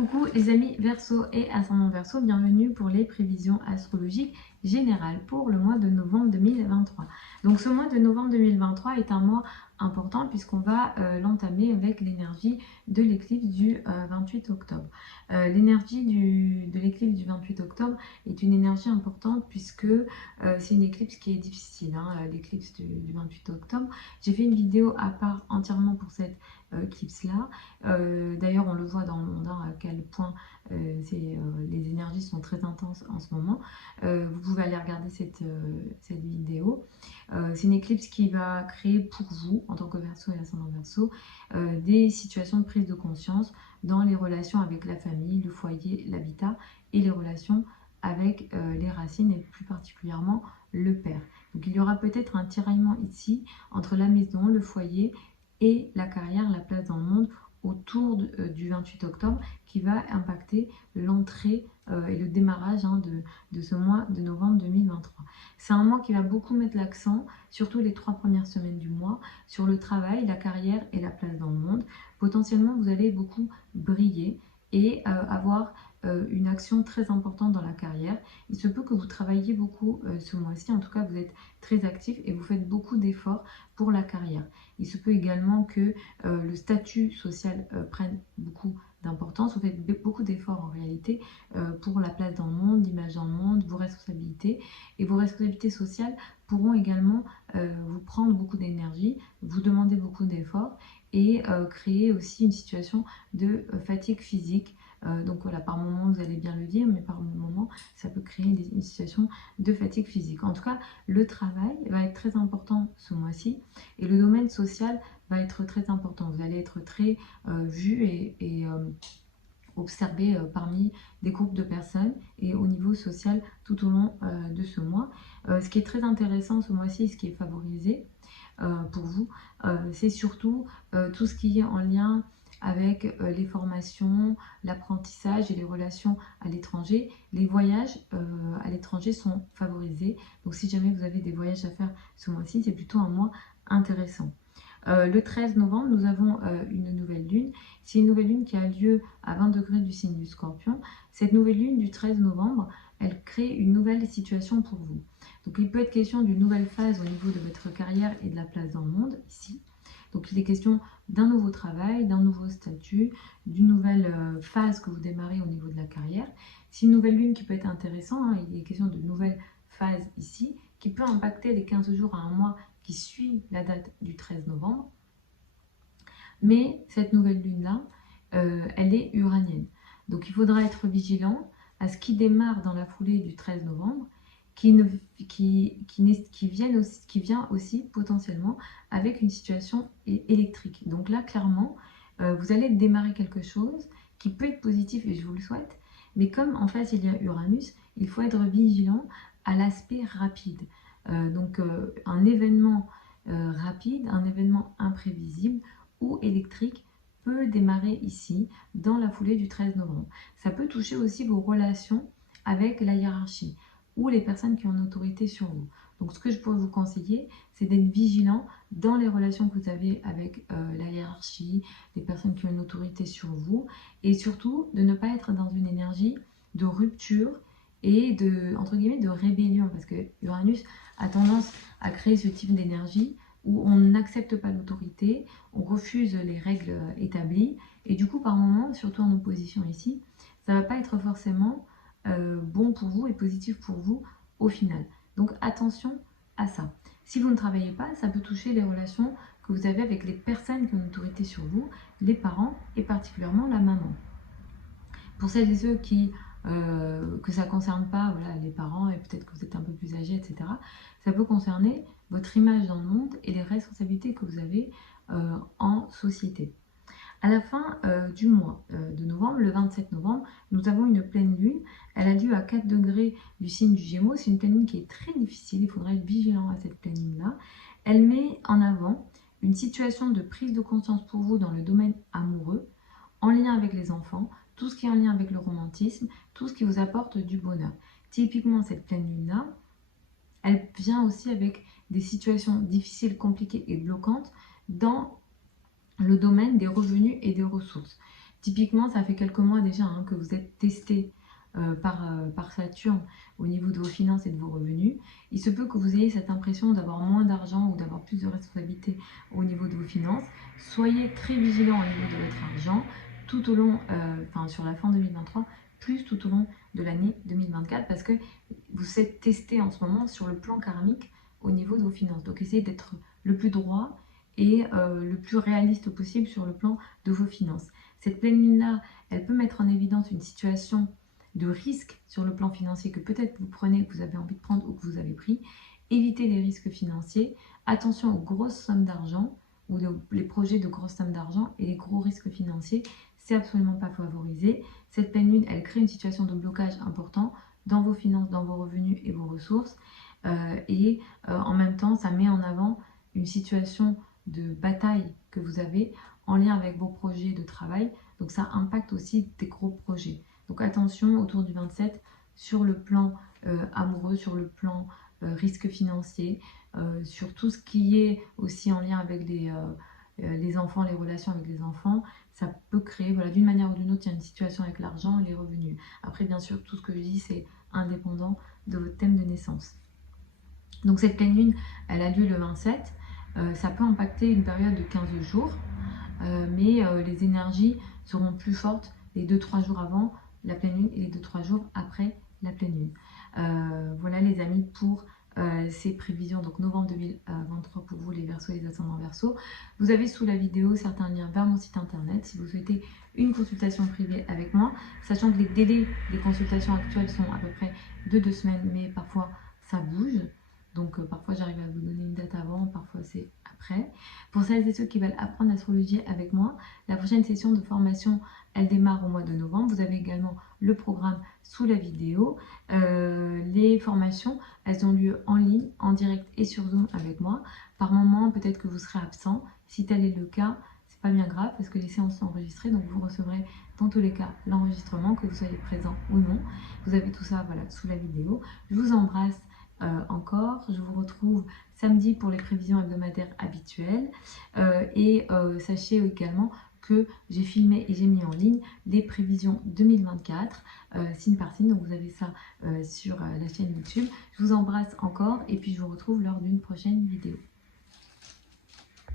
Coucou les amis Verseau et ascendant Verseau, bienvenue pour les prévisions astrologiques générales pour le mois de novembre 2023. Donc ce mois de novembre 2023 est un mois important puisqu'on va l'entamer avec l'énergie de l'éclipse du 28 octobre. L'énergie de l'éclipse du 28 octobre est une énergie importante puisque c'est une éclipse qui est difficile, l'éclipse du 28 octobre. J'ai fait une vidéo à part entièrement pour cette éclipse là. D'ailleurs on le voit dans le monde à quel point les énergies sont très intenses en ce moment. Vous pouvez aller regarder cette vidéo. C'est une éclipse qui va créer pour vous, en tant que Verseau et ascendant Verseau, des situations de prise de conscience dans les relations avec la famille, le foyer, l'habitat et les relations avec les racines et plus particulièrement le père. Donc il y aura peut-être un tiraillement ici entre la maison, le foyer et la carrière, la place dans le monde autour du 28 octobre qui va impacter l'entrée et le démarrage de ce mois de novembre 2023. C'est un mois qui va beaucoup mettre l'accent, surtout les 3 premières semaines du mois, sur le travail, la carrière et la place dans le monde. Potentiellement, vous allez beaucoup briller et avoir une action très importante dans la carrière. Il se peut que vous travailliez beaucoup ce mois-ci, en tout cas vous êtes très actif et vous faites beaucoup d'efforts pour la carrière. Il se peut également que le statut social prenne beaucoup d'importance. Vous faites beaucoup d'efforts en réalité pour la place dans le monde, l'image dans le monde, vos responsabilités. Et vos responsabilités sociales pourront également vous prendre beaucoup d'énergie, vous demander beaucoup d'efforts et créer aussi une situation de fatigue physique. Donc voilà, par moment vous allez bien le dire, mais par moment ça peut créer une situation de fatigue physique. En tout cas, le travail va être très important ce mois-ci et le domaine social va être très important. Vous allez être très vu et observé parmi des groupes de personnes et au niveau social tout au long de ce mois. Ce qui est très intéressant ce mois-ci, ce qui est favorisé pour vous, c'est surtout tout ce qui est en lien avec les formations, l'apprentissage et les relations à l'étranger. Les voyages à l'étranger sont favorisés. Donc si jamais vous avez des voyages à faire ce mois-ci, c'est plutôt un mois intéressant. Le 13 novembre, nous avons une nouvelle lune. C'est une nouvelle lune qui a lieu à 20 degrés du signe du Scorpion. Cette nouvelle lune du 13 novembre, elle crée une nouvelle situation pour vous. Donc il peut être question d'une nouvelle phase au niveau de votre carrière et de la place dans le monde, ici. Donc il est question d'un nouveau travail, d'un nouveau statut, d'une nouvelle phase que vous démarrez au niveau de la carrière. C'est une nouvelle lune qui peut être intéressante, il est question de nouvelles phases ici, qui peut impacter les 15 jours à un mois qui suit la date du 13 novembre. Mais cette nouvelle lune-là, elle est uranienne. Donc il faudra être vigilant à ce qui démarre dans la foulée du 13 novembre, qui vient aussi potentiellement avec une situation électrique. Donc là, clairement, vous allez démarrer quelque chose qui peut être positif et je vous le souhaite, mais comme en face il y a Uranus, il faut être vigilant à l'aspect rapide. Donc un événement rapide, un événement imprévisible ou électrique peut démarrer ici dans la foulée du 13 novembre. Ça peut toucher aussi vos relations avec la hiérarchie ou les personnes qui ont une autorité sur vous. Donc ce que je pourrais vous conseiller, c'est d'être vigilant dans les relations que vous avez avec la hiérarchie, les personnes qui ont une autorité sur vous, et surtout de ne pas être dans une énergie de rupture et de, entre guillemets, de rébellion, parce que Uranus a tendance à créer ce type d'énergie où on n'accepte pas l'autorité, on refuse les règles établies, et du coup par moment, surtout en opposition ici, ça ne va pas être forcément bon pour vous et positif pour vous au final. Donc attention à ça. Si vous ne travaillez pas, ça peut toucher les relations que vous avez avec les personnes qui ont une autorité sur vous, les parents et particulièrement la maman. Pour celles et ceux que ça ne concerne pas, voilà, les parents et peut-être que vous êtes un peu plus âgés, etc., ça peut concerner votre image dans le monde et les responsabilités que vous avez en société. À la fin du mois de novembre, le 27 novembre, nous avons une pleine lune. Elle a lieu à 4 degrés du signe du Gémeaux. C'est une pleine lune qui est très difficile. Il faudra être vigilant à cette pleine lune-là. Elle met en avant une situation de prise de conscience pour vous dans le domaine amoureux, en lien avec les enfants, tout ce qui est en lien avec le romantisme, tout ce qui vous apporte du bonheur. Typiquement, cette pleine lune-là, elle vient aussi avec des situations difficiles, compliquées et bloquantes dans le domaine des revenus et des ressources. Typiquement, ça fait quelques mois déjà hein, que vous êtes testé par Saturne au niveau de vos finances et de vos revenus. Il se peut que vous ayez cette impression d'avoir moins d'argent ou d'avoir plus de responsabilités au niveau de vos finances. Soyez très vigilant au niveau de votre argent tout au long, sur la fin 2023, plus tout au long de l'année 2024, parce que vous êtes testé en ce moment sur le plan karmique au niveau de vos finances. Donc essayez d'être le plus droit et le plus réaliste possible sur le plan de vos finances. Cette pleine lune-là, elle peut mettre en évidence une situation de risque sur le plan financier que peut-être vous prenez, que vous avez envie de prendre ou que vous avez pris. Évitez les risques financiers. Attention aux grosses sommes d'argent ou les projets de grosses sommes d'argent et les gros risques financiers. C'est absolument pas favorisé. Cette pleine lune, elle crée une situation de blocage important dans vos finances, dans vos revenus et vos ressources. En même temps, ça met en avant une situation de bataille que vous avez en lien avec vos projets de travail. Donc ça impacte aussi des gros projets. Donc attention autour du 27 sur le plan amoureux, sur le plan risque financier, sur tout ce qui est aussi en lien avec les enfants, les relations avec les enfants. Ça peut créer, voilà, d'une manière ou d'une autre, il y a une situation avec l'argent et les revenus. Après, bien sûr, tout ce que je dis, c'est indépendant de votre thème de naissance. Donc cette pleine lune, elle a lieu le 27. Ça peut impacter une période de 15 jours, mais les énergies seront plus fortes les 2-3 jours avant la pleine lune et les 2-3 jours après la pleine lune. Voilà les amis pour ces prévisions, donc novembre 2023 pour vous les Verseaux et les ascendants Verseaux. Vous avez sous la vidéo certains liens vers mon site internet si vous souhaitez une consultation privée avec moi, sachant que les délais des consultations actuelles sont à peu près de 2 semaines, mais parfois ça bouge. Donc parfois j'arrive à vous donner une date avant, parfois c'est après. Pour celles et ceux qui veulent apprendre l'astrologie avec moi, la prochaine session de formation, elle démarre au mois de novembre. Vous avez également le programme sous la vidéo. Les formations, elles ont lieu en ligne, en direct et sur Zoom avec moi. Par moment, peut-être que vous serez absent. Si tel est le cas, c'est pas bien grave parce que les séances sont enregistrées, donc vous recevrez dans tous les cas l'enregistrement, que vous soyez présent ou non. Vous avez tout ça voilà, sous la vidéo. Je vous embrasse. Encore, je vous retrouve samedi pour les prévisions hebdomadaires habituelles sachez également que j'ai filmé et j'ai mis en ligne les prévisions 2024 signe par signe, donc vous avez ça sur la chaîne YouTube. Je vous embrasse encore et puis je vous retrouve lors d'une prochaine vidéo.